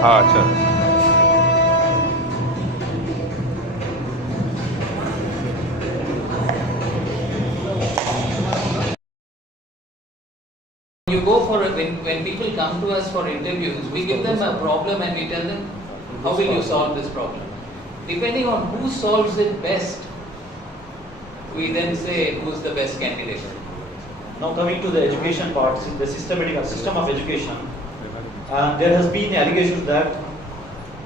हाँ अच्छा You go for when people come to us for interviews, we give them a problem and we tell them, how will you solve this problem? Depending on who solves it best, we then say who's the best candidate. Now coming to the education part, the system of education, there has been allegations that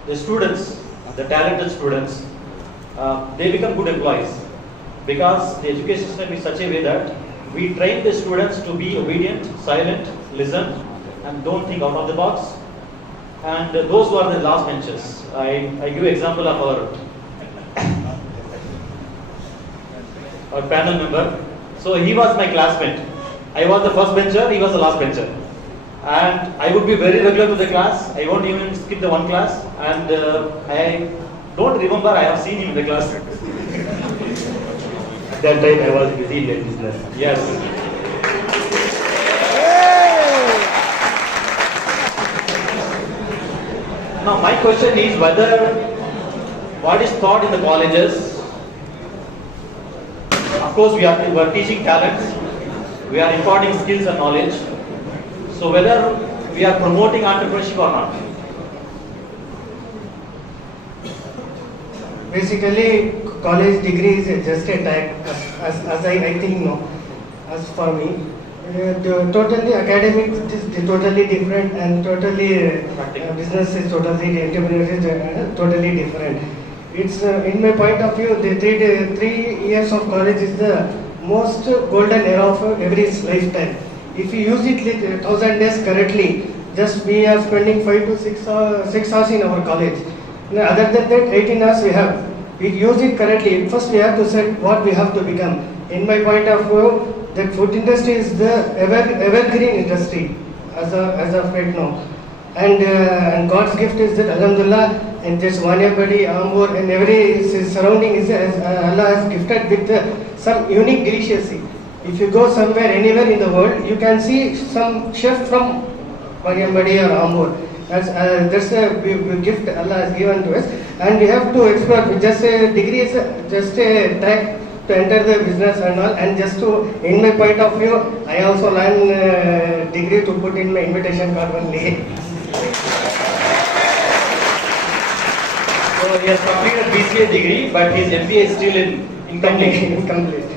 the students, the talented students, they become good employees because the education system is such a way that we train the students to be obedient, silent, listen, and don't think out of the box. And those who are the last benches, I give example of our panel member. So he was my classmate. I was the first bencher, he was the last bencher. And I would be very regular to the class. I won't even skip the one class. And I don't remember I have seen him in the class. That time I was busy in the business. Yes. Now my question is whether what is taught in the colleges. Of course we are teaching talents, we are imparting skills and knowledge. So whether we are promoting entrepreneurship or not. Basically, college degree is just a tag, as I think no. As for me, totally academic is totally different, and totally business is totally entrepreneurship is totally different. It's in my point of view, the 3 years of college is the most golden era of every lifetime. If you use it 1,000 days correctly, just we are spending 5 to 6 hours in our college. Other than that, 18 hours we have. We use it correctly. First, we have to set what we have to become. In my point of view, the food industry is the evergreen industry as of right now. And God's gift is that Alhamdulillah, and this Wanyapadi, Ambur, and every surrounding is Allah has gifted with some unique delicacy. If you go somewhere, anywhere in the world, you can see some chef from Wanyapadi or Ambur. That's a gift Allah has given to us, and we have to explore. Just a degree is just a track to enter the business and all. And just to, in my point of view, I also learn degree to put in my invitation card only. So he has completed BCA degree, but his MBA is still incomplete.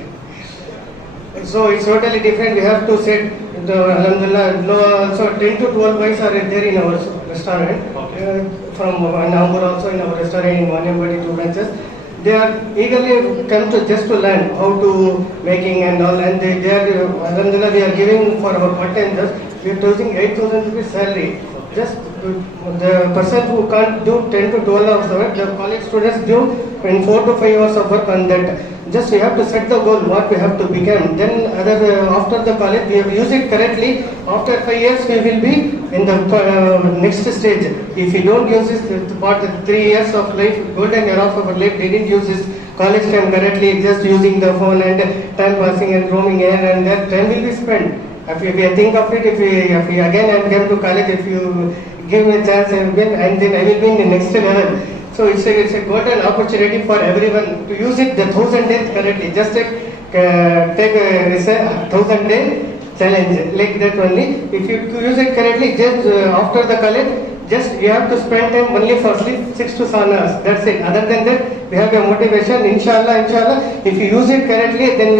So it's totally different. We have to set Alhamdulillah. So 10 to 12 boys are there in our restaurant. Okay. From Nambur also in our restaurant in Wanyapadi 2 branches. They are eagerly come to just to learn how to making and all. And they are Alhamdulillah, we are giving for our part-time jobs. We are charging 8,000 rupees salary. Just the person who can't do 10 to 12 hours of work, the college students do in 4 to 5 hours of work on that. Just we have to set the goal, what we have to become. Then after the college, we have used it correctly. After 5 years, we will be in the next stage. If we don't use this part, 3 years of life, golden era of our life, they didn't use this college time correctly, just using the phone and time passing and roaming here and that, time will be spent. If we think of it, if we again come to college, if you give me a chance and then I will be in the next level. So it's a golden opportunity for everyone to use it the 1,000 days correctly. Just take a 1,000 day challenge like that only. If you use it correctly, just after the college, just you have to spend time only for sleep 6 to 7 hours. That's it. Other than that, we have a motivation. Inshallah. If you use it correctly, then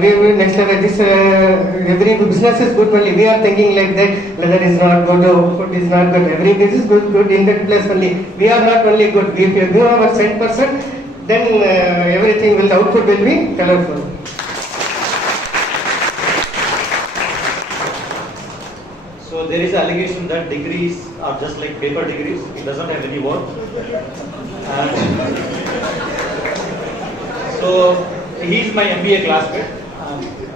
we will next level. This every business is good only. We are thinking like that. Leather is not good, food is not good. Every business is good in that place only. We are not only good. If you give our 100%, then everything will, the output will be colorful. So there is an allegation that degrees are just like paper degrees. It doesn't have any worth. And so he is my MBA classmate.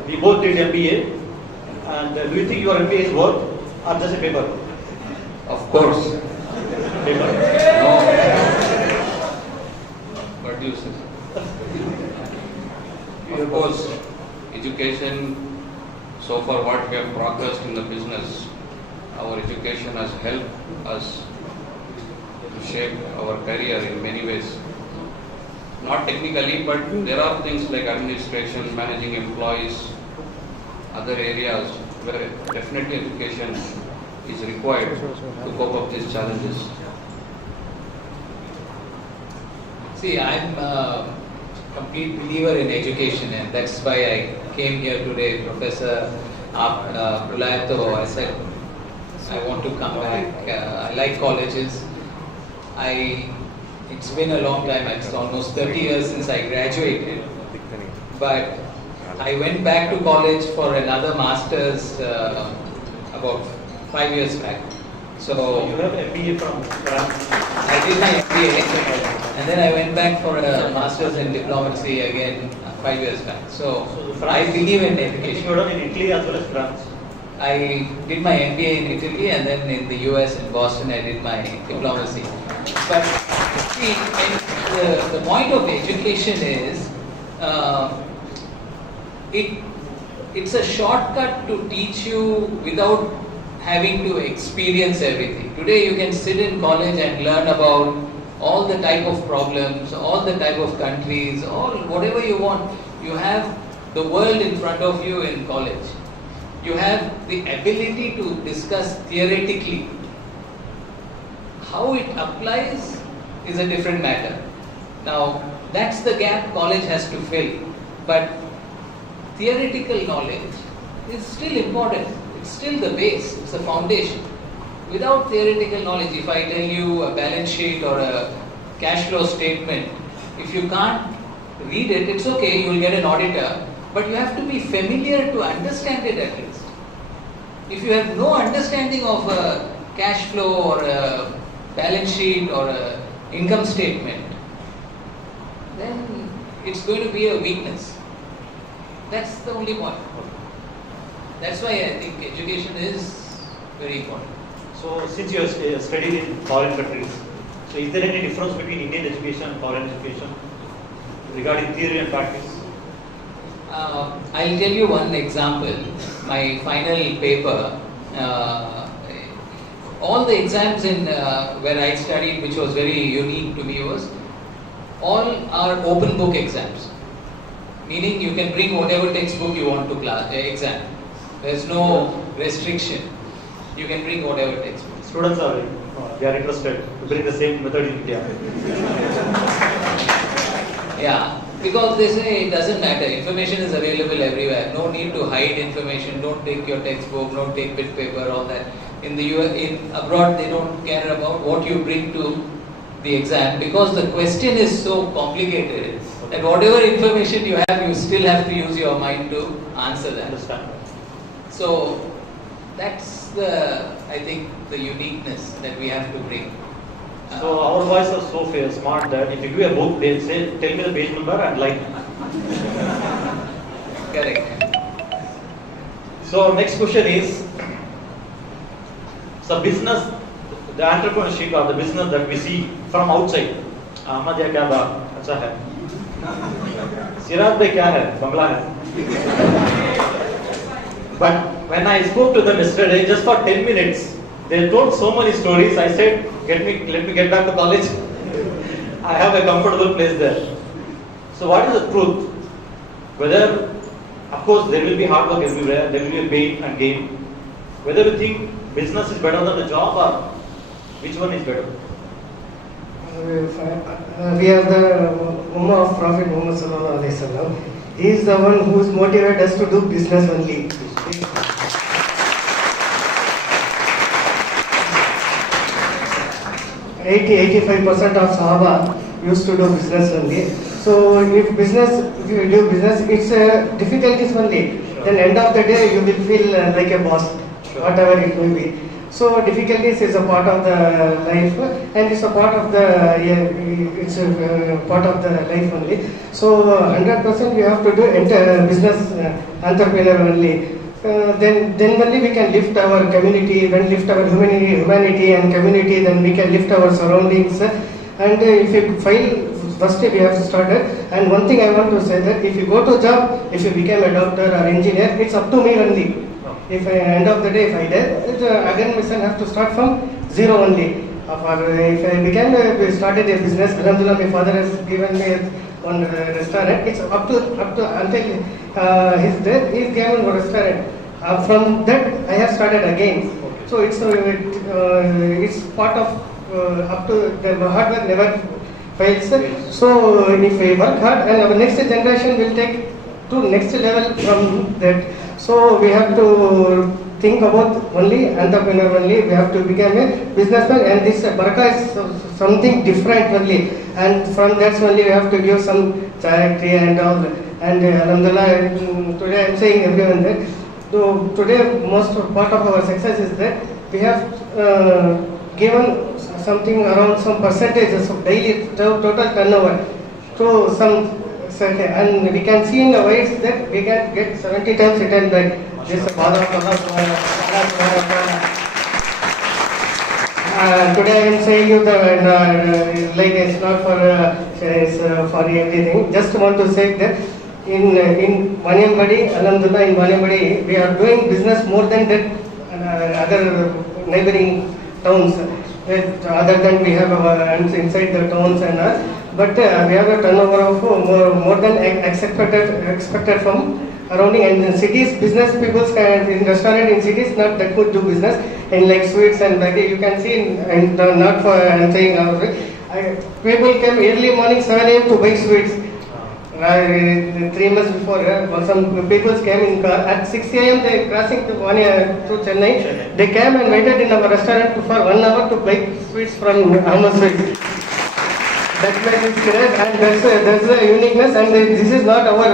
We both did MBA. And do you think your MBA is worth or just a paper? Of course. Paper. No. conclusive. Of course, education, so far what we have progressed in the business, our education has helped us to shape our career in many ways. Not technically, but there are things like administration, managing employees, other areas where definitely education is required to cope up these challenges. See, I'm a complete believer in education, and that's why I came here today, Professor Prulayato. I said, I want to come back. I like colleges. It's been a long time, it's almost 30 years since I graduated. But I went back to college for another master's about 5 years back. So you have MBA from France? I did my MBA and then I went back for a master's in diplomacy again 5 years back. So I believe in education. You done in Italy as well as France? I did my MBA in Italy and then in the US in Boston I did my diplomacy. But see, the point of education is it's a shortcut to teach you without having to experience everything. Today you can sit in college and learn about all the type of problems, all the type of countries, all whatever you want. You have the world in front of you in college. You have the ability to discuss theoretically. How it applies is a different matter. Now, that's the gap college has to fill. But theoretical knowledge is still important. It's still the base, it's the foundation. Without theoretical knowledge, if I tell you a balance sheet or a cash flow statement, if you can't read it, it's okay, you'll get an auditor, but you have to be familiar to understand it at least. If you have no understanding of a cash flow or a balance sheet or a income statement, then it's going to be a weakness. That's the only point. That's why I think education is very important. So, since you have studied in foreign countries, so is there any difference between Indian education and foreign education regarding theory and practice? I'll tell you one example. My final paper, all the exams in where I studied, which was very unique to me, was all are open book exams. Meaning you can bring whatever textbook you want to exam. There's no restriction. You can bring whatever textbook. Students they are interested to bring the same method in India. Yeah, because they say it doesn't matter. Information is available everywhere. No need to hide information. Don't take your textbook. Don't take bit paper. All that. In the abroad, they don't care about what you bring to the exam because the question is so complicated that whatever information you have, you still have to use your mind to answer that. Understand. So that's I think the uniqueness that we have to bring. So our boys are so smart that if you give a book, they'll say, tell me the page number and like. Correct. So next question is, so business, the entrepreneurship or the business that we see from outside. Ahmad ya kya baat? Acha hai. Siraj bhai kya hai? Bangla hai. But when I spoke to them yesterday, just for 10 minutes, they told so many stories. I said, let me get back to college. I have a comfortable place there. So what is the truth? Whether, of course, there will be hard work everywhere, there will be a pain and gain. Whether you think business is better than the job or which one is better? We are the Ummah of Prophet Muhammad Sallallahu Alaihi Wasallam. He is the one who is motivated us to do business only. 80-85% of Sahaba used to do business only. So if you do business, it's difficulties only. Then end of the day, you will feel like a boss, whatever it may be. So difficulties is a part of the life, and it's a part of the part of the life only. So 100% we have to do business entrepreneur only. Then only we can lift our community, when lift our humanity and community, then we can lift our surroundings. And if you first we have started. And one thing I want to say that if you go to job, if you become a doctor or engineer, it's up to me only. If at the end of the day, if I die, again mission have to start from zero only. If I started a business, Alhamdulillah, my father has given me one restaurant. It's up to until his death, he's given one restaurant. From that, I have started again. Okay. So it's part of up to the hard work never fails. So if we work hard, and our next generation will take to next level from that. So we have to think about only entrepreneur only. We have to become a businessman, and this Baraka is something different only. And from that only we have to give some charity and all. And Alhamdulillah, today I am saying everyone that. So today most part of our success is that we have given something around some percentages of daily total turnover to some certain, and we can see in the ways that we can get 70 times return back. This is Allah today I am saying you that like it's not for everything. Just want to say that in Maniambadi, Alhamdulillah, in Maniambadi, we are doing business more than that other neighboring towns. Other than we have our inside the towns and all, but we have a turnover of more than expected from surrounding, and in cities, business people in restaurant in cities not that good do business in like sweets and like you can see in not for I'm saying people came early morning 7 a.m. to buy sweets. 3 months before, some people came in car at 6 a.m. They crossing to Chennai. They came and waited in our restaurant for 1 hour to buy sweets from Ahmad Sweets. That makes it great, and that's a uniqueness. And this is not our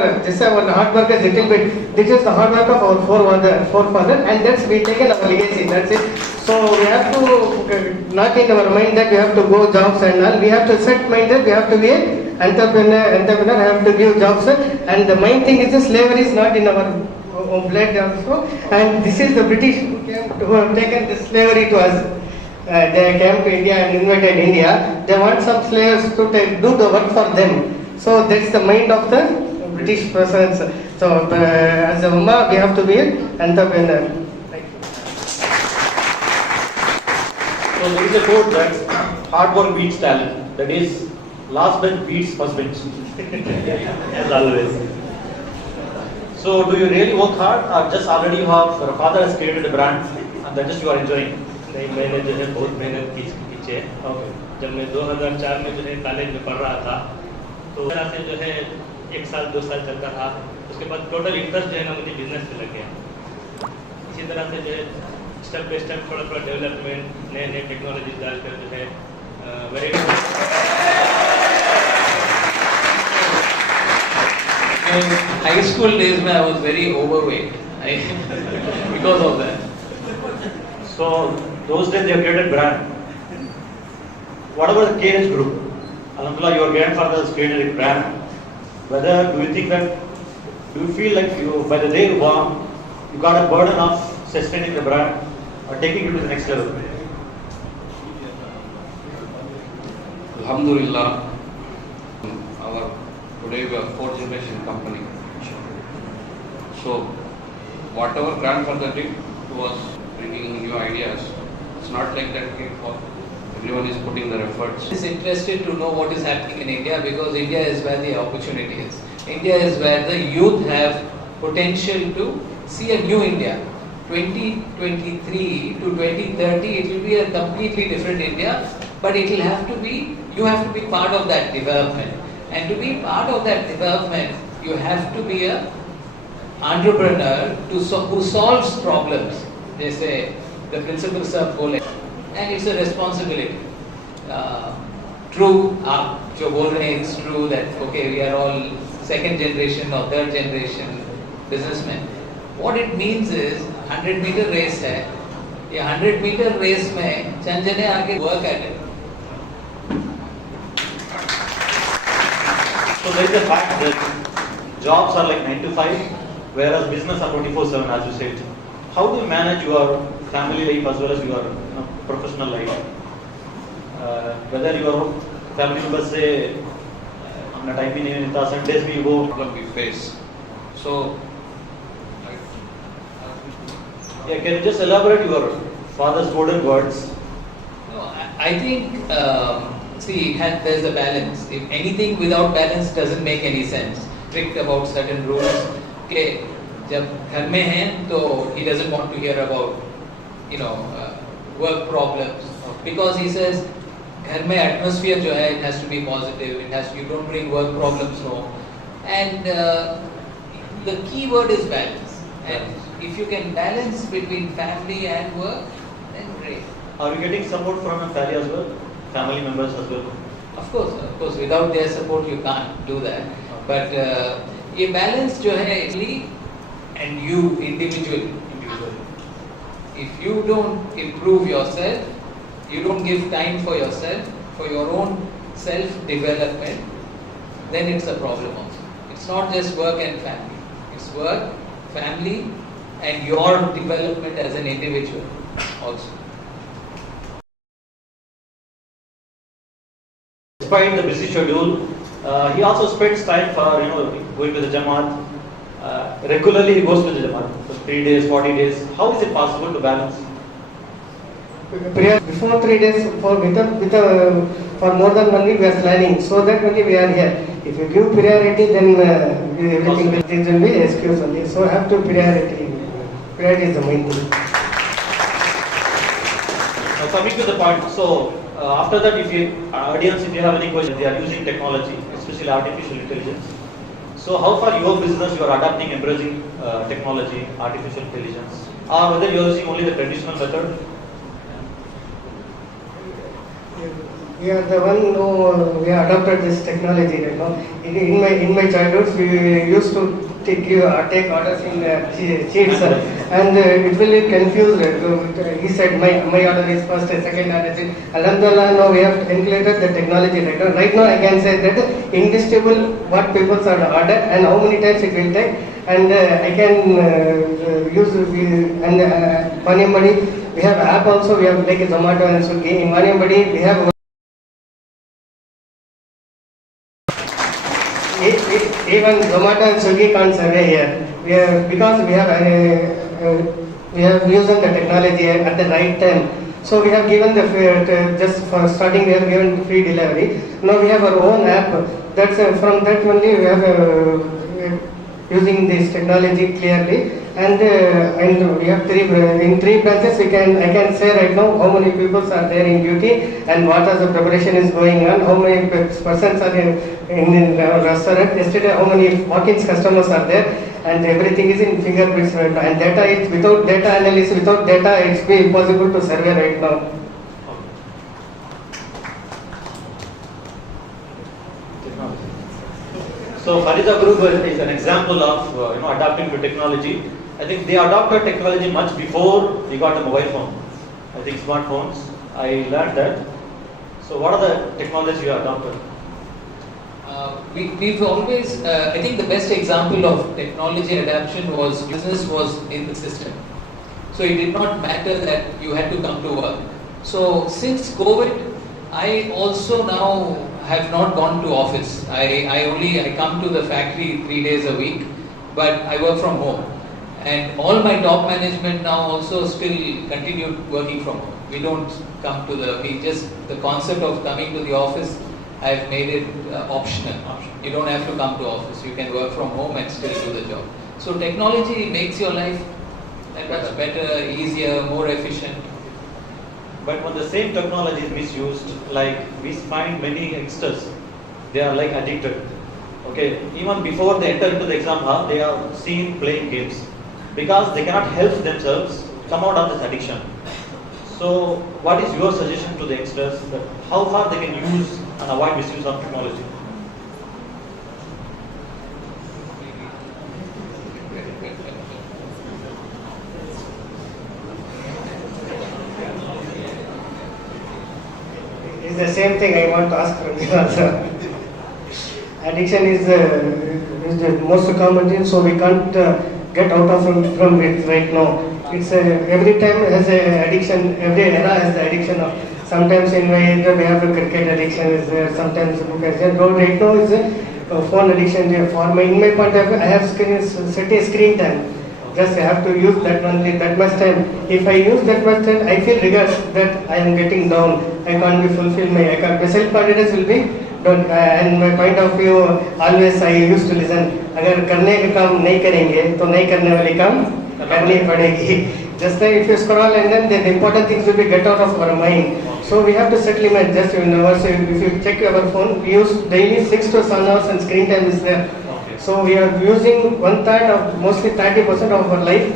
hard work is little bit. This is the hard work of our forefather, and that's we taken our legacy. That's it. So we have to not in our mind that we have to go jobs and all. We have to set mind that we have to be an entrepreneur have to give jobs. And the main thing is the slavery is not in our blood also. And this is the British who have taken the slavery to us. They came to India and invited India. They want some slaves to do the work for them. So that's the mind of the British persons. So as a Ummah, we have to be an entrepreneur. So there is a quote that hard work beats talent. That is, last bench beats first bench. As always. So do you really work hard, or just already you have your father has created a brand and that just you are enjoying? नहीं, मैंने जो है बहुत मेहनत की इसके पीछे। जब मैं 2004 में जो है कॉलेज में पढ़ रहा था, तो इस तरह से जो है 1 साल 2 साल चलता रहा। उसके बाद टोटल इंटरेस्ट जो है ना मुझे बिजनेस में लग गया। इसी तरह से जो है स्टेप बाय स्टेप थोड़ा डेवलपमेंट, नए टेक्नोलॉजीज डालकर जो है वेरी high school days में I was very overweight because of that. So those days they have created brand. What about the KH group? Alhamdulillah, your grandfather has created a brand. Whether do you think that, do you feel like you by the day you born, you got a burden of sustaining the brand or taking it to the next level? Alhamdulillah, today we are 4th generation company. So whatever grandfather did was bringing new ideas. It's not like that everyone is putting their efforts. Is interested to know what is happening in India, because India is where the opportunity is. India is where the youth have potential to see a new India. 2023 to 2030, it will be a completely different India, but it will have to be, you have to be part of that development. And to be part of that development, you have to be a entrepreneur who solves problems. They say the principles of bowling, and it's a responsibility. True, जो बोल रहे हैं, it's true that okay, we are all 2nd generation or 3rd generation businessmen. What it means is 100-meter race है. ये 100-meter race में चंद जने आगे work at it. So there is a fact that jobs are like 9 to 5, whereas business are 24/7, as you said. How do you manage your family life as well as your professional life? Whether your family members say अपना time भी नहीं मिलता, Sundays भी वो problem we face. So, Yeah, can you just elaborate your father's golden words? No, I think, see, there's a balance. If anything without balance doesn't make any sense. Strict about certain rules. Okay, जब घर में हैं तो he doesn't want to hear about, work problems, because he says घर में atmosphere जो है, it has to be positive. You don't bring work problems home. And the key word is balance. And if you can balance between family and work, then great. Are you getting support from your family as well? Family members as well? Of course, without their support you can't do that. But ये balance जो है actually, and you individually. If you don't improve yourself, you don't give time for yourself, for your own self-development, then it's a problem also. It's not just work and family. It's work, family, and your development as an individual also. Despite the busy schedule, he also spends time for going to the Jamaat. Regularly he goes to the Jamaat for 3 days, 40 days. How is it possible to balance? Prayer before 3 days for more than 1 week we are planning, so that only we are here. If you give priority, then everything will be excuse only. So have to priority. Priority is the main thing. Now coming to the point, so after that, if you have any questions, they are using technology, especially artificial intelligence. So how far your business you are adapting, embracing technology, artificial intelligence, or whether you are using only the traditional method? We are the one who we adopted this technology. In my childhood, we used to take orders in sheets, and it will confuse. He said my order is first, second order is. Alhamdulillah, now we have included the technology. Right now, I can say that invisible what people are ordered and how many times it will take, and I can use and Money. We have app also. We have like Zomato and Swiggy. In Money we have. Even Zomato and Swiggy can't survey here. Because we have used the technology at the right time. So we have given just for starting we have given free delivery. Now we have our own app. That's from that only we have using this technology clearly. And we have in three branches. I can say right now how many people are there in duty and what are the preparation is going on. How many persons are in restaurant. Yesterday how many walk-ins customers are there, and everything is in fingerprints right now. And data is without data analysis, without data it's be impossible to survey right now. So Farida Group is an example of adapting to technology. I think they adopted technology much before we got a mobile phone. I think smartphones. I learned that. So what are the technologies you adopted? We've always, I think the best example of technology adaptation was business was in the system. So it did not matter that you had to come to work. So since COVID, I also now have not gone to office. I come to the factory 3 days a week, but I work from home. And all my top management now also still continue working from home. We don't come to the concept of coming to the office, I've made it optional. You don't have to come to office. You can work from home and still do the job. So technology makes your life that much better, easier, more efficient. But when the same technology is misused, like we find many youngsters, they are like addicted. Okay, even before they enter into the exam hall, they are seen playing games because they cannot help themselves come out of this addiction. So, what is your suggestion to the youngsters that how far they can use and avoid misuse of technology? It's the same thing I want to ask from you also. Addiction is the most common thing, so we can't get out of from it right now. It's every time has a addiction. Every era has the addiction of Sometimes in my area we have a cricket addiction is there. Sometimes book addiction. Though right now is a phone addiction. For my in my point of view, I have set a screen time. Just I have to use that only that much time. If I use that much time, I feel regrets that I am getting down. I can't be fulfill my. My self confidence will be don't. And my point of view, always I used to listen. अगर करने का काम नहीं करेंगे तो नहीं करने वाली काम करनी पड़ेगी. Just like if you scroll and then the important things will be get out of our mind. So we have to set limit. Just if you check our phone, we use daily 6 to 7 hours and screen time is there. So we are using 1/3 of mostly 30% of our life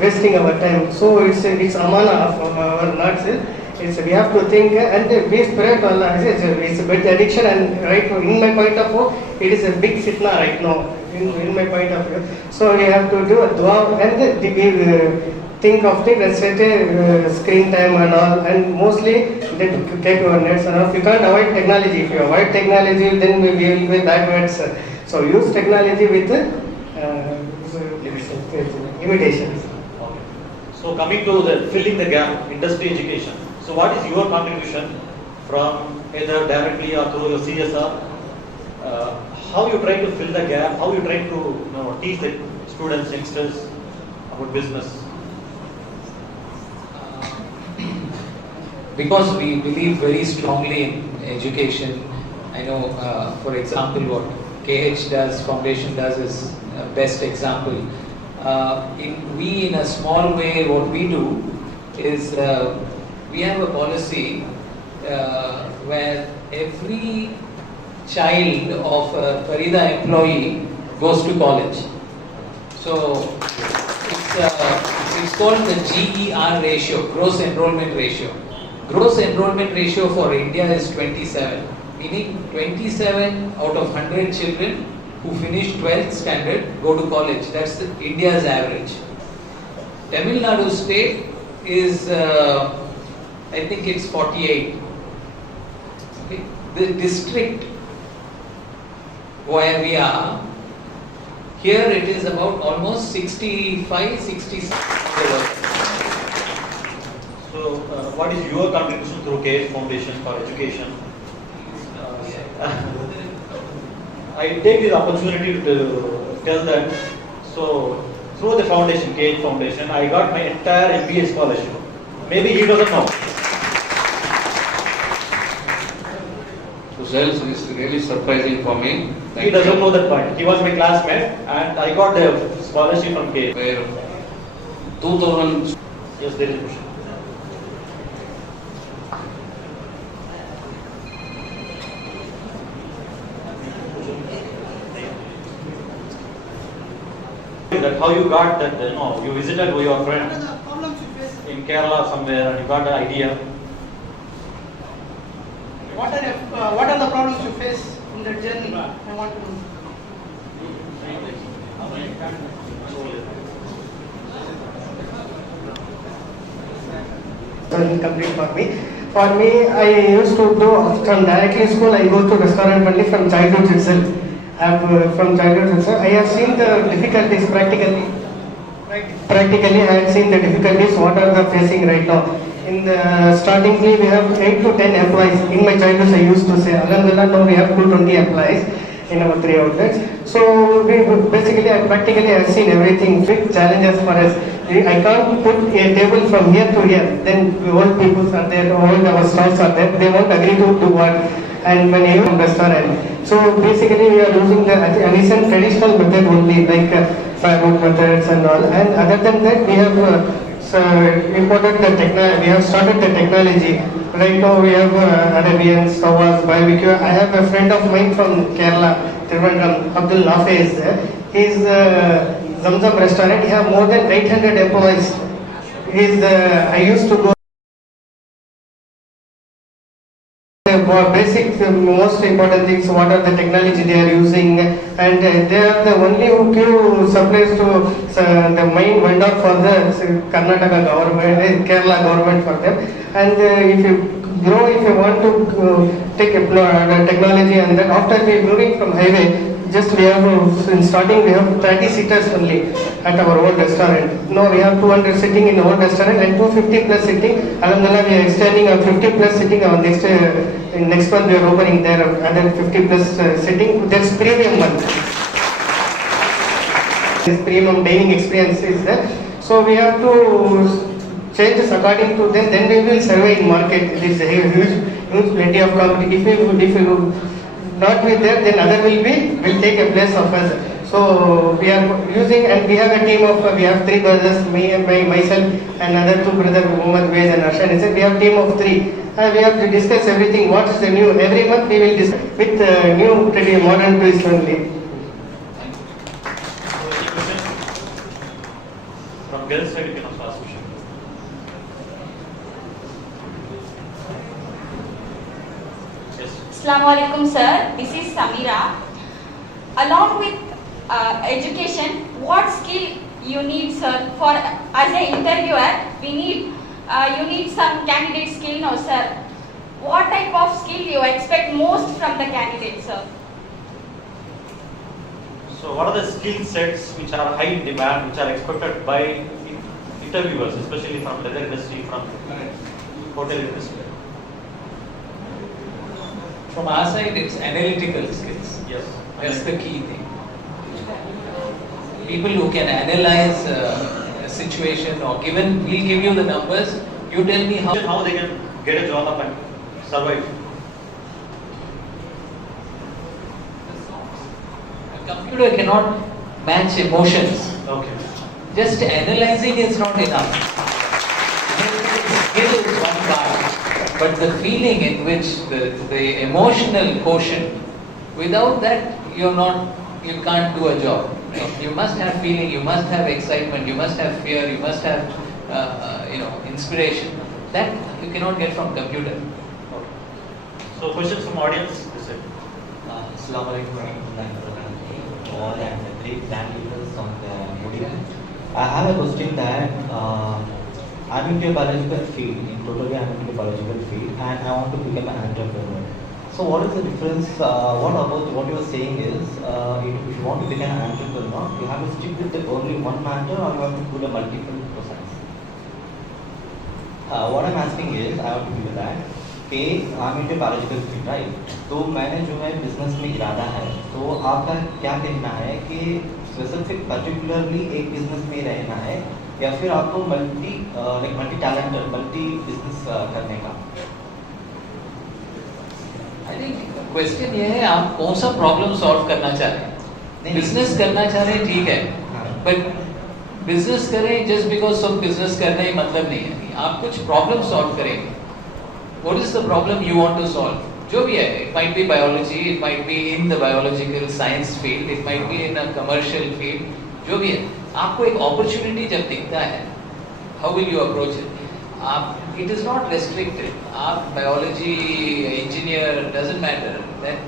wasting our time. So it's amana of our nuts. We have to think and we spread Allah. It's a bit addiction and right in my point of view, it is a big fitna right now. In my point of view, so we have to do a dua and think of things and set a screen time and all, and mostly take your nets and all. We can't avoid technology. If you avoid technology, then we will be backwards. So use technology with limitations. Okay. So coming to the filling the gap, industry education. So what is your contribution from either directly or through your CSR? How you try to fill the gap? How you try to teach the students, youngsters about business? Because we believe very strongly in education. I know, for example, what KH does, Foundation does is best example. In a small way, what we do is we have a policy where every child of a Farida employee goes to college. So it's called the GER ratio, gross enrollment ratio. Gross enrollment ratio for India is 27, meaning 27 out of 100 children who finish 12th standard go to college. That's India's average. Tamil Nadu state is, I think it's 48. Okay. The district where we are, here it is about almost 65, 66. So, what is your contribution through KH Foundation for education? I take this opportunity to tell that. So, through the foundation, KH Foundation, I got my entire MBA scholarship. Maybe he doesn't know. Results is really surprising for me. He doesn't know that point. He was my classmate, and I got the scholarship from KH. Where 2000. Yes, there is a question. That how you got that, you visited with your friend in Kerala somewhere and you got the idea. What are the problems you face in that journey? I want to know. Complete for me. For me, I used to do from directly school. I go to restaurant only from childhood itself. From childhood itself, I have seen the difficulties practically. Practically, I have seen the difficulties. What are the facing right now? In the startingly, we have 8 to 10 employees. In my childhood, I used to say, Alhamdulillah, now we have 220 employees in our 3 outlets. So we basically, practically, I have seen everything. Big challenges for us. I can't put a table from here to here. Then old people are there, all our stores are there. They won't agree to do what. And when you from restaurant. So basically, we are using the ancient traditional method only, like firewood methods and all. And other than that, we have imported the technology. We have started the technology. Right now, we have Arabian stores, barbecue. I have a friend of mine from Kerala, Trivandrum, Abdul Nafe is there. He's Zamzam restaurant. He have more than 800 employees. I used to go. Basic, most important things, what are the technology they are using, and they are the only who give supplies to the main vendor for the Karnataka government, Kerala government for them. And if you grow, if you want to take a technology, and then after we moving from highway, just we have in starting we have 30 seaters only at our old restaurant. Now we have 200 sitting in the old restaurant and 250 plus sitting. Alhamdulillah, we are extending our 50 plus sitting. Our next month we are opening there another 50 plus sitting. That's premium one. This premium dining experience is there. So we have to change this according to them. Then we will survey in market. There is a huge plenty of competition. If you not with them, then other will take a place of us. So we are using, and we have a team of we have 3 brothers, me and myself, and other 2 brothers, Muhammad Vez and Arshan. We have team of 3. We have to discuss everything. What is the new? Every month we will discuss with new pretty modern twist only. From girls' side, you can also ask question. Yes. Assalamu alaikum, sir. This is Samira. Along with education, what skill you need, sir? For as an interviewer, you need some candidate skill now, sir. What type of skill you expect most from the candidate, sir? So, what are the skill sets which are high in demand, which are expected by interviewers, especially from leather industry, from hotel industry? From our side, it's analytical skills. Yes. That's the key thing. People who can analyze a situation, or we'll give you the numbers, you tell me How they can get a job up and survive. A computer cannot match emotions. Okay. Just analyzing is not enough. Skill is one part, but the feeling in which the emotional quotient, without that you can't do a job. You must have feeling, you must have excitement, you must have fear, you must have inspiration. That you cannot get from computer. Okay. So questions from audience. This side. Assalamu alaikum warahmatullahi all and the great grand leaders on the podium. I have a question that I'm into a biological field. In totally, I'm into a biological field, and I want to become an entrepreneur. So, what is the difference? What you are saying is, if you want to become an entrepreneur, you have to stick with the only one matter, or you have to put a multiple process. What I'm asking is, I have to give you that. I'm into biological field, right? तो मैंने जो है business में इरादा है, तो आपका क्या कहना है कि specific particularly एक business में रहना है, या फिर आपको multi talented, multi business करने का? I think क्वेश्चन ये है, आप कौन सा प्रॉब्लम सॉल्व करना चाह रहे हैं? बिजनेस करना चाह रहे हैं, ठीक है, बट बिजनेस करें जस्ट बिकॉज सब बिजनेस करने ही मतलब नहीं है. आप कुछ प्रॉब्लम सॉल्व करेंगे. What is the problem you want to solve? जो भी है, it might be biology, it might be in the biological science field, it might be in a commercial field, जो भी है. आपको एक अपॉर्चुनिटी जब दिखता है, how will you approach it? आप, it is not restricted. आप biology, engineer, doesn't matter. Then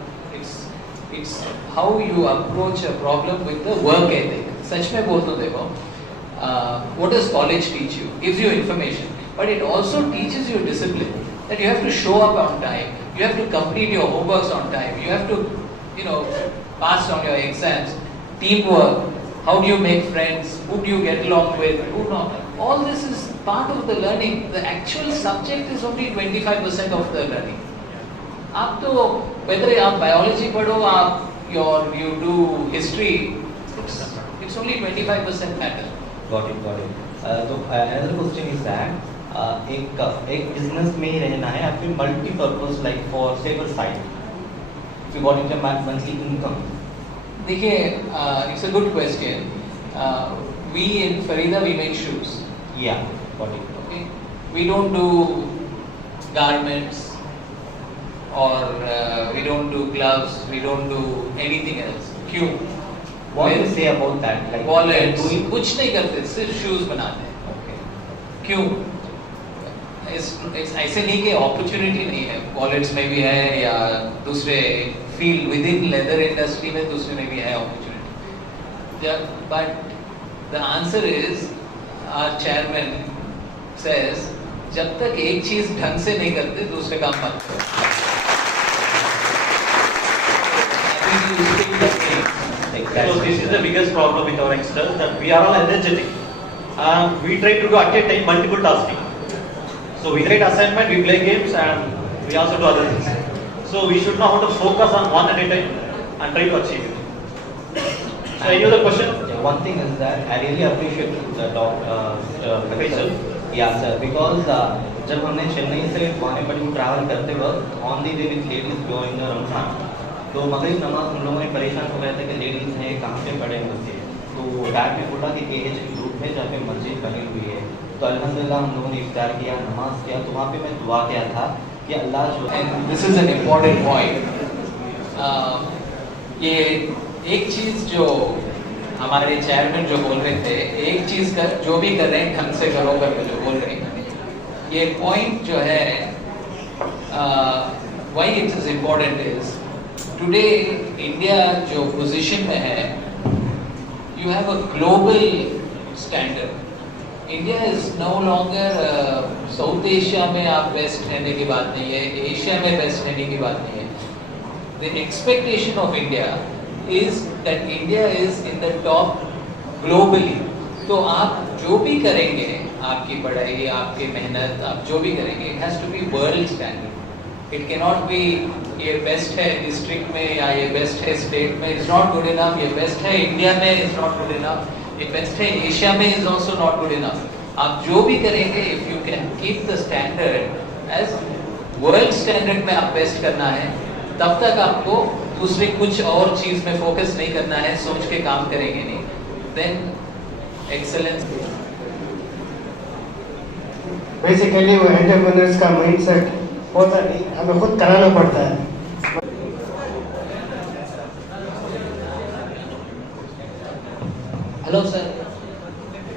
it's how you approach a problem with the work ethic. सच में बोल तो देखो, what does college teach you? Gives you information, but it also teaches you discipline. That you have to show up on time, you have to complete your homeworks on time, you have to, pass on your exams, teamwork. How do you make friends? Who do you get along with? Who not? All this is part of the learning. The actual subject is only 25% of the learning. आप तो whether आप biology पढ़ो, you do history, it's only 25% matter. Got it. So another question is that एक business में ही रहना है, या फिर multi-purpose like for safer side. If you got into monthly income. देखिए, it's a good question. We in Farida we make shoes. Yeah, got it. Okay, we don't do garments, or we don't do gloves. We don't do anything else. क्यों? What do you say about that? Like wallets, कुछ नहीं करते, सिर्फ shoes बनाते हैं. Okay. क्यों? ऐसे नहीं कि opportunity नहीं है. Wallets में भी है, या दूसरे field within leather industry में दूसरे में भी है opportunity. But the answer is, our chairman says जब तक एक चीज ढंग से नहीं करते दूसरे काम मत करो. So this is the biggest problem with our youngsters, that we are all energetic. We try to do at a time multiple tasking. So we write assignment, we play games, and we also do other things. So we should know how to focus on one at a time and try to achieve it. So any other question? Yeah, one thing is that I really appreciate the professor. Yeah, sir. Because जब हमने चेन्नई से वानेपट्टी travel करते वक्त on the way with ladies going Ramzan, तो मगरिब नमाज हम लोगों ने परेशान हो गए थे कि लेडीज हैं कहाँ पे पढ़े होते हैं. तो डैड ने बोला कि एज की ग्रुप है जहाँ पे मस्जिद बनी हुई है. तो अल्हम्दुलिल्लाह हम लोगों ने इफ्तार किया, नमाज किया. तो वहाँ पे मैं दुआ किया था कि अल्लाह जो है. And this is an important point. ये एक चीज जो हमारे चेयरमैन जो बोल रहे थे, एक चीज कर जो भी कर रहे हैं ढंग से करो करके जो बोल रहे हैं, ये पॉइंट जो है why it is important is today India जो पोजीशन में है, you have a global standard. India is no longer south Asia में आप बेस्ट रहने की बात नहीं है, एशिया में बेस्ट रहने की बात नहीं है. The expectation of India is that India is in the top globally. तो आप जो भी करेंगे, आपकी पढ़ाई, आपकी मेहनत, आप जो भी करेंगे, it has to be world standard. It cannot be ये बेस्ट है डिस्ट्रिक्ट में या ये बेस्ट है स्टेट में, it's not good enough. ये बेस्ट है इंडिया में, it's not good enough. ये बेस्ट है एशिया में, is also not good enough. आप जो भी करेंगे, if you can keep the standard as world standard में आप बेस्ट करना है, तब तक आपको दूसरे कुछ और चीज में फोकस नहीं करना है, सोच के काम करेंगे नहीं, then excellence. बेसिकली वो एंटरप्रेन्योर्स का माइंडसेट होता नहीं, हमें खुद कराना पड़ता है. Hello sir.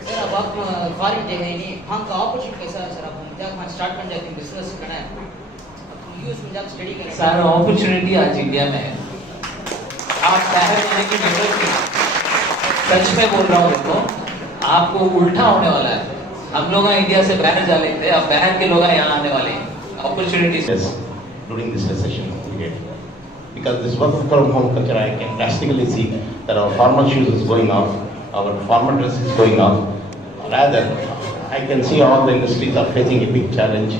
सर अब आप फॉरेन गए हैं नहीं, वहाँ का अपॉर्चुनिटी कैसा है सर? आप पंजाब में स्टार्ट कर जाते हैं, बिजनेस करना है, यूएस पंजाब स्टडी करना है. सारा अपॉर्चुनिटी आज इंडिया में है. आप बाहर जाने की जरूरत नहीं. सच में बोल रहा हूँ, देखो आपको उल्टा होने वाला है. हम लोग इंडिया से बाहर जा लेते हैं, अब बाहर के लोग यहाँ आने वाले हैं. Opportunities during this recession period, because this work from home culture, I can drastically see that our formal shoes is going off, our formal dress is going off. Rather, I can see all the industries are facing a big challenge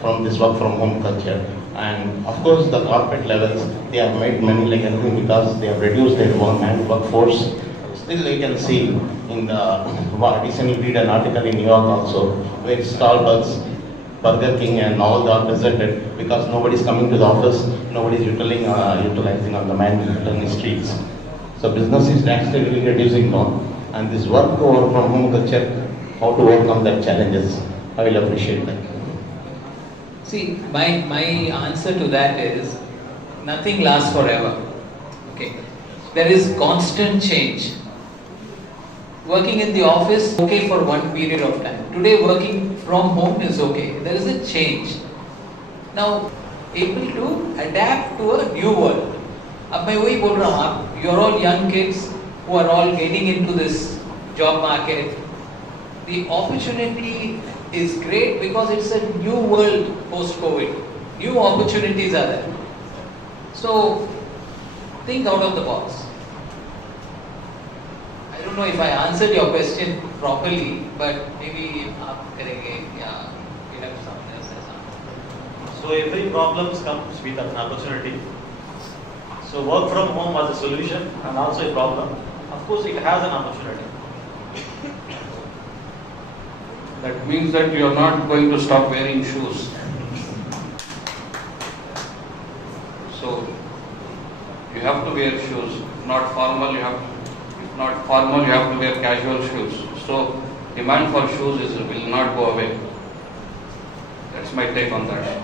from this work from home culture. And of course, the corporate levels, they have made money like anything because they have reduced their workforce. Still, you can see in the recently read an article in New York also, where Starbucks, Burger King and all are presented because nobody is coming to the office, nobody is utilizing on the man streets. So business is drastically reducing down, and this work from home culture, how to overcome that challenges, I will appreciate that. See, my answer to that is nothing lasts forever. Okay, there is constant change. Working in the office okay for one period of time. Today working from home is okay. There is a change. Now able to adapt to a new world. अब मैं वही बोल रहा हूँ, आप you're all young kids who are all getting into this job market. The opportunity is great because it's a new world post-COVID. New opportunities are there. So think out of the box. I don't know if I answered your question properly, but maybe आप करेंगे या you have something else to say. So every problem comes with an opportunity. So work from home was a solution and also a problem. Of course, it has an opportunity. That means that you are not going to stop wearing shoes. So you have to wear shoes. Not formal, you have to wear casual shoes. So demand for shoes will not go away. That's my take on that.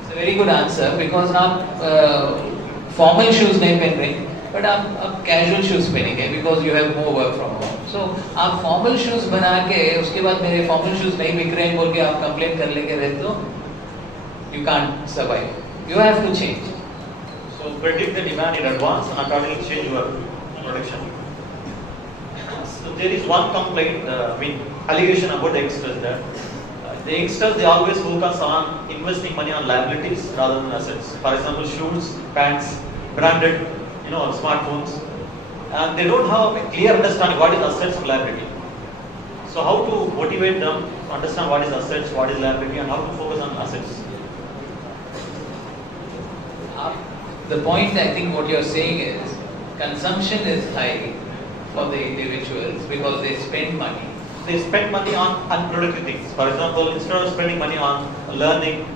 It's a very good answer because आप formal shoes नहीं पहन रहे, but आप casual shoes पहनेंगे because you have more work from home. So आप formal shoes बना के उसके बाद मेरे formal shoes नहीं बिक रहे हैं बोल के आप complain कर लेंगे रहते तो you can't survive. You have to change. So predict the demand in advance and accordingly change your production. So there is one complaint, allegation about the youngsters that the youngsters, they always focus on investing money on liabilities rather than assets. For example, shoes, pants, branded, smartphones, and they don't have a clear understanding what is assets and liability. So how to motivate them to understand what is assets, what is liability, and how to focus on assets? The point, I think what you're saying is, consumption is high for the individuals because they spend money. They spend money on unproductive things. For example, instead of spending money on learning,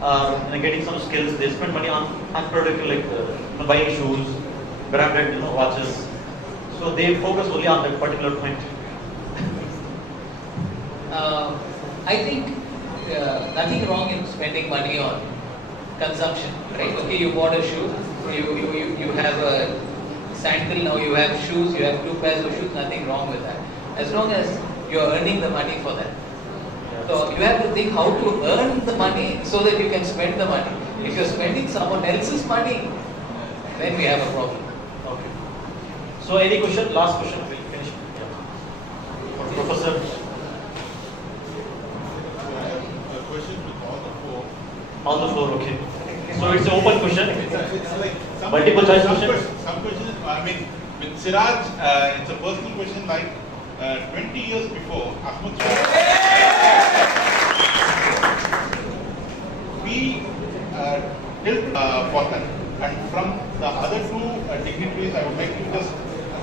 getting some skills, they spend money on unproductive, like buying shoes, branded, watches. So they focus only on that particular point. I think nothing wrong in spending money on consumption, right? Okay, you bought a shoe, you have a sandal, now you have shoes, you have 2 pairs of shoes, nothing wrong with that. As long as you're earning the money for that. So you have to think how to earn the money so that you can spend the money. If you're spending someone else's money, then we have a problem. Okay. So any question? Last question, we'll finish. Yeah. Professor. Question with all the four. All the four, okay. So it's an open question. It's like multiple choice question. Some questions, I mean, with Siraj, it's a personal question like 20 years before, Ahmed we did for that. And from the other two dignitaries, I would like to just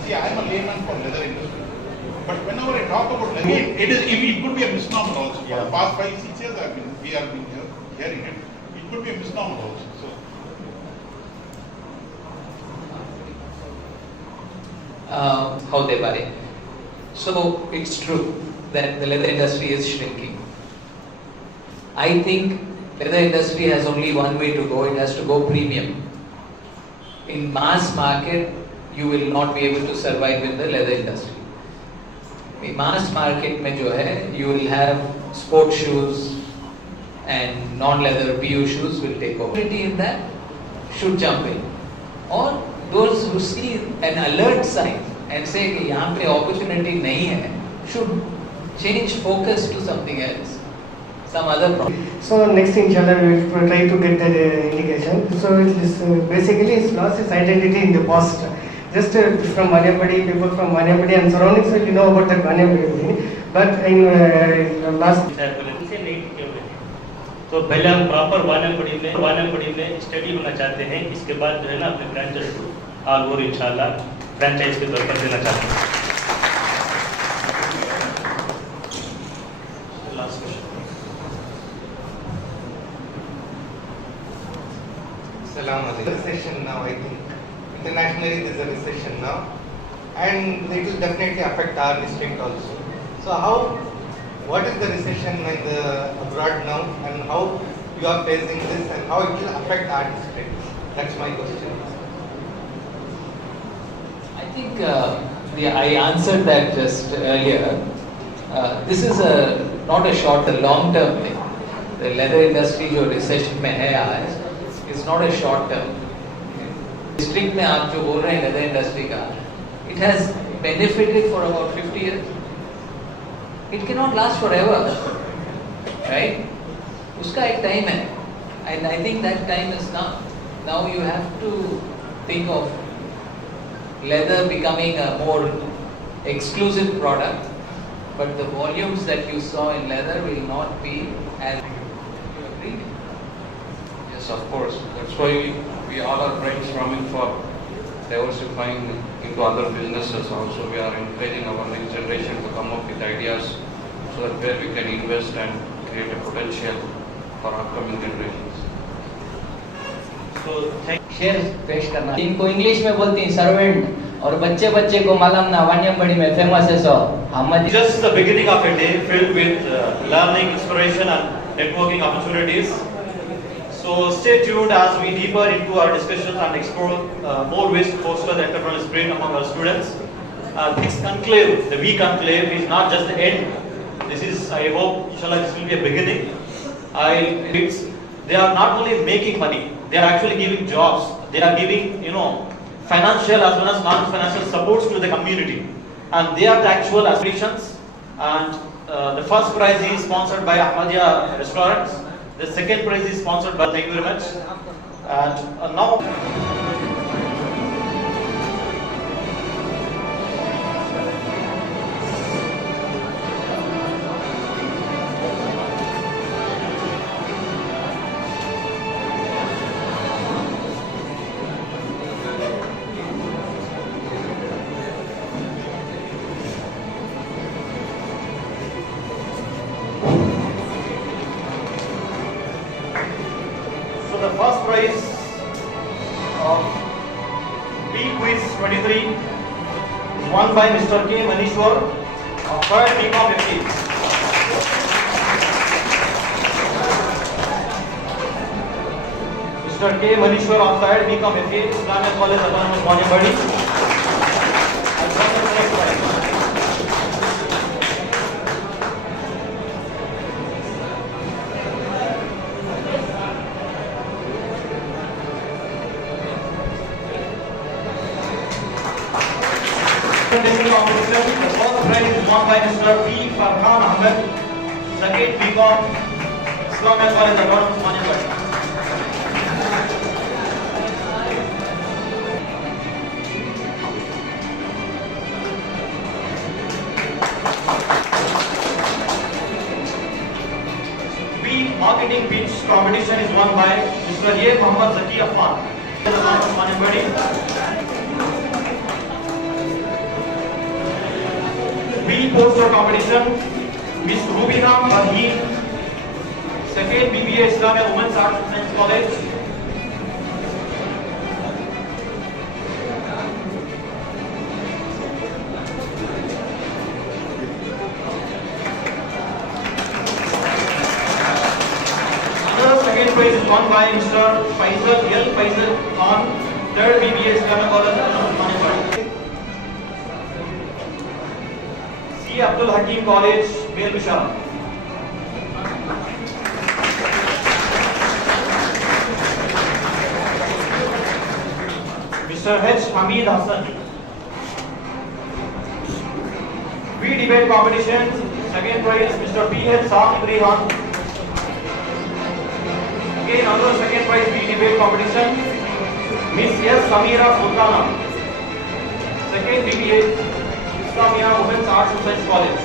see, I am a layman for leather industry. But whenever I talk about leather, it could be a misnomer also. For the past 5-6 years, we have been hearing it. It could be a misnomer also. How they buy. So it's true that the leather industry is shrinking. I think leather industry has only one way to go. It has to go premium. In mass market, you will not be able to survive in the leather industry. In mass market mein jo hai, you will have sport shoes and non-leather PU shoes will take over. In that should jump in. Or those who see an alert sign and say कि यहाँ पे opportunity नहीं है, should change focus to something else, some other problem. So next inshallah we will try to get that indication. So it's basically it's lost its identity in the past. Just from Manyapadi, people from Manyapadi and surroundings will know about that Manyapadi. But in last तो पहले हम proper वानमपड़ी में study होना चाहते हैं, इसके बाद जो है ना अपने ब्रांचेस ऑल ओवर इंशाल्लाह फ्रेंचाइज के तौर पर देना चाहते हैं. Last question. Salam alaikum. Recession now, I think. Internationally, there is a recession now, and it will definitely affect our district also. So what is the recession in the abroad now, and how you are facing this, and how it will affect our district? That's my question. I think I answered that just earlier. This is not a short, a long-term thing. The leather industry जो recession में है आज, is not a short term. District में आप जो बोल रहे हैं leather industry का, it has benefited for about 50 years. It cannot last forever, right? उसका एक time है, and I think that time is now. Now you have to think of leather becoming a more exclusive product, but the volumes that you saw in leather will not be as. You agree? Yes, of course. That's why we all are brainstorming for diversifying into other businesses also. We are encouraging our next generation to come up with ideas so that where we can invest and create a potential for upcoming generations. So शेर पेश करना. इनको English में बोलती हैं servant और बच्चे बच्चे को मालूम ना वानियमबड़ी में फेमस है. सो हम just the beginning of a day filled with learning, inspiration and networking opportunities. So stay tuned as we deeper into our discussions and explore more ways to foster the entrepreneurial spirit among our students. This conclave, the W.E.Conclave, is not just the end. This is, I hope, inshallah, this will be a beginning. They are not only making money, they are actually giving jobs. They are giving, financial as well as non-financial supports to the community. And they are the actual aspirations and The first prize is sponsored by Ahmadiyya Restaurants. The second prize is sponsored by. Thank you very much. And now. So the first prize of B-Quiz 23 is won by Mr. K. Manishwar of 3rd B.Com FA. Mr. K. Manishwar of 3rd B.Com FA, Islamic College Autonomous Manjambadi. Has won the first prize. The first prize is won by Mr. P. Farhan Ahmed, 2nd B.Com, Islamic College Autonomous Manjambadi. B. Marketing pitch competition is won by Mr. A. Muhammad Zaki Affan, Autonomous Manjambadi. B. Poster competition, Miss Rubina Baheen, 2nd BBA Islamic Women's Arts and Science College. Another second prize is won by Mr. Faisal L. Faisal on 3rd BBA Islamic College of Manipur. C. Abdul Hakim College, Mir Bishar. Mr. H. Hamid Hassan. B. Debate competition, second prize Mr. P. H. Saam Ibrihan. Again another second prize B. Debate competition, Miss S. Samira Sultana, 2nd BBA Islamia Women's Arts and Science College.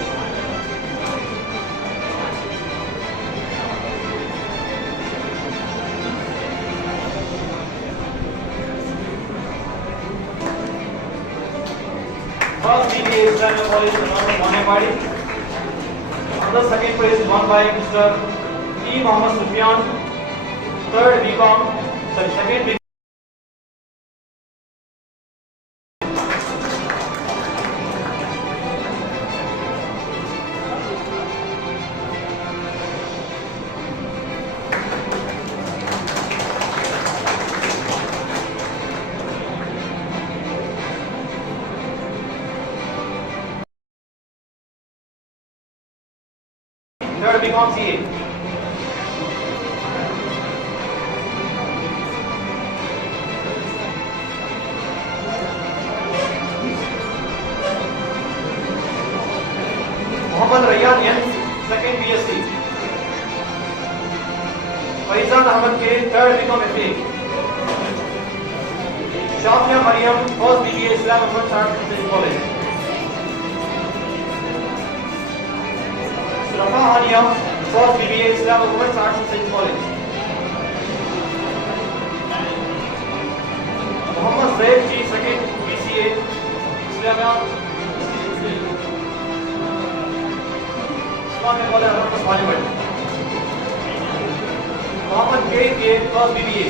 First BBA Islamic College Autonomous Manjambadi. Another second prize is won by Mr. E. Muhammad Sufyan, 3rd B.Com, 2nd B.Com. Third B.Com CA. Muhammad Rayyan N, 2nd BSc. Faizan Ahmad K, 3rd B.Com FA. Shafia Mariam, 1st BBA Islam Women's Arts and Science College. Rafa Hania, 1st BBA Islam Women's Arts and Science College. Muhammad Zaid G, 2nd BCA Islamia Islamic College Autonomous Manjambadi. Muhammad K, 1st BBA.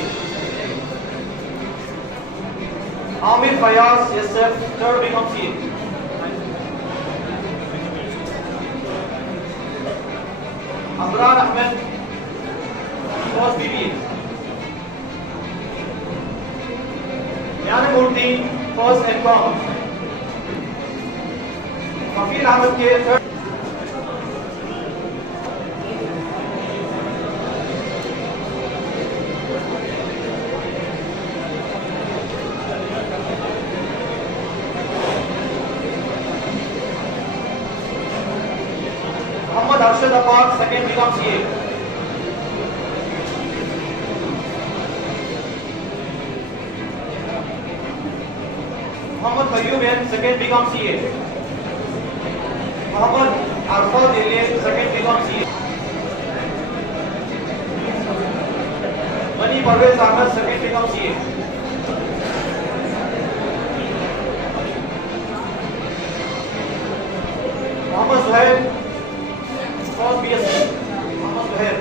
Amir Fayaz SF, 3rd B.Com CA. Abrar Ahmed, 1st BBA. Murthy, 1st M.Com. Kafir Ahmed K, 3rd. Arshad Apar, second B.Com CA. Muhammad Fayyum, second B.Com CA. Muhammad Arfad Ilay, second B.Com CA. Mani Parvez Ahmed, second B.Com CA. Muhammad Zuhair, first BSc. Muhammad Zuhair.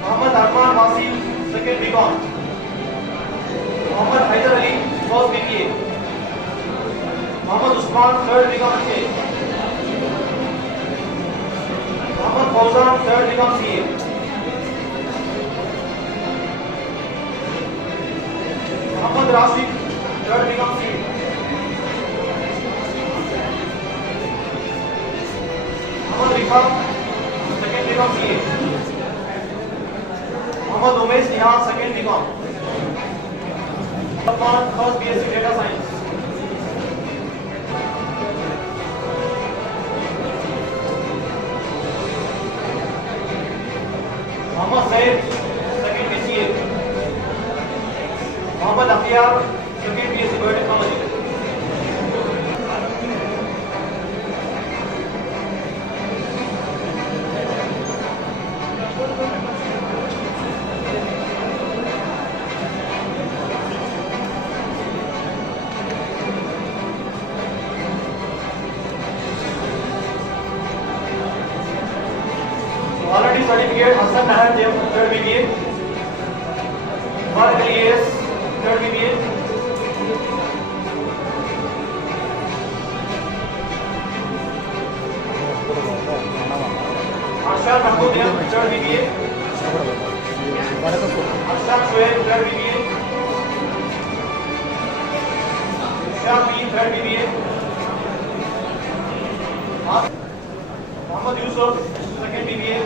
Muhammad Arman Wasi, second B.Com. Muhammad Haider Ali, first BBA. Muhammad Usman, third B.Com CA. Muhammad Fauzan, third B.Com CA. Muhammad Rafiq, third B.Com CA. Muhammad Rifa, second B.Com CA. Muhammad Umesh Nihan, second B.Com. First BSc Data Science. Muhammad Said, second BCA. Muhammad Akhyar, second BSc Biotechnology. Already certificate Hassan Nahar Dev, third BBA. Farq AS, third BBA. Arshad Mahmood Dev, third BBA. Arshad Shoaib, third BBA. Shafi, third BBA. Muhammad Yusuf, second BBA.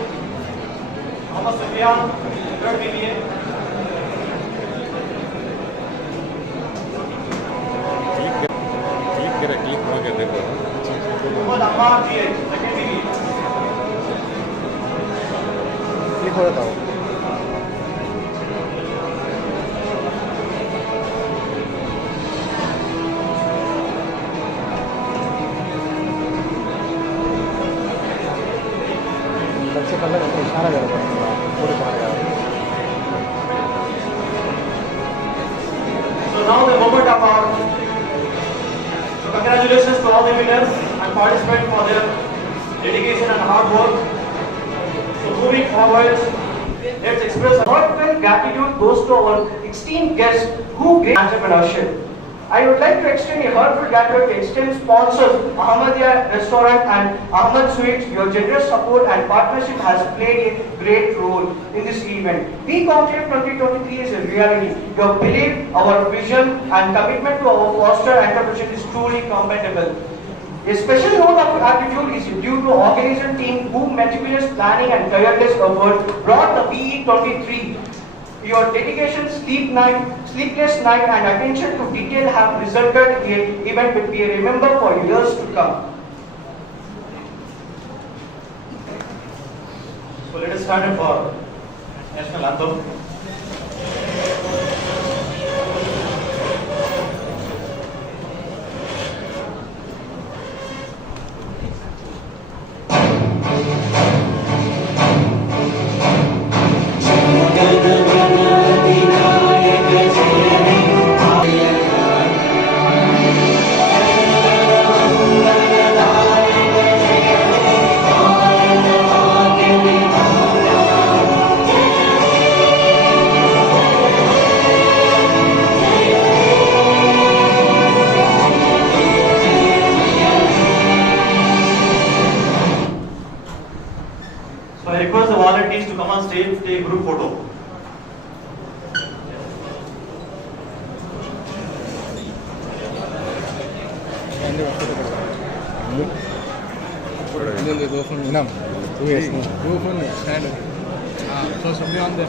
Muhammad Sufyan, third BBA. Muhammad Ammar, GH, second BBA. Click हो रहा था सबसे पहले इशारा कर रहा था पूरे बाहर गया. So now the moment of our congratulations to all the winners and participants for their dedication and hard work. So moving forward, let's express our heartfelt gratitude goes to our esteemed guests who great entrepreneurship. I would like to extend a heartfelt gratitude to extend sponsors Ahmadiyya Restaurant and Ahmad Sweets. Your generous support and partnership has played a great role in this event. W.E.Conclave 2023 is a reality. Your belief, our vision and commitment to our foster entrepreneurship is truly commendable. A special note of gratitude is due to organization team who meticulous planning and tireless effort brought the W.E.Conclave. Your dedication, sleepless night and attention to detail have resulted in an event which we remember for years to come. So let us stand up for national anthem. So I request the volunteers to come on stage to take a group photo. Inam, 2 years. Go from stand. So somebody on there.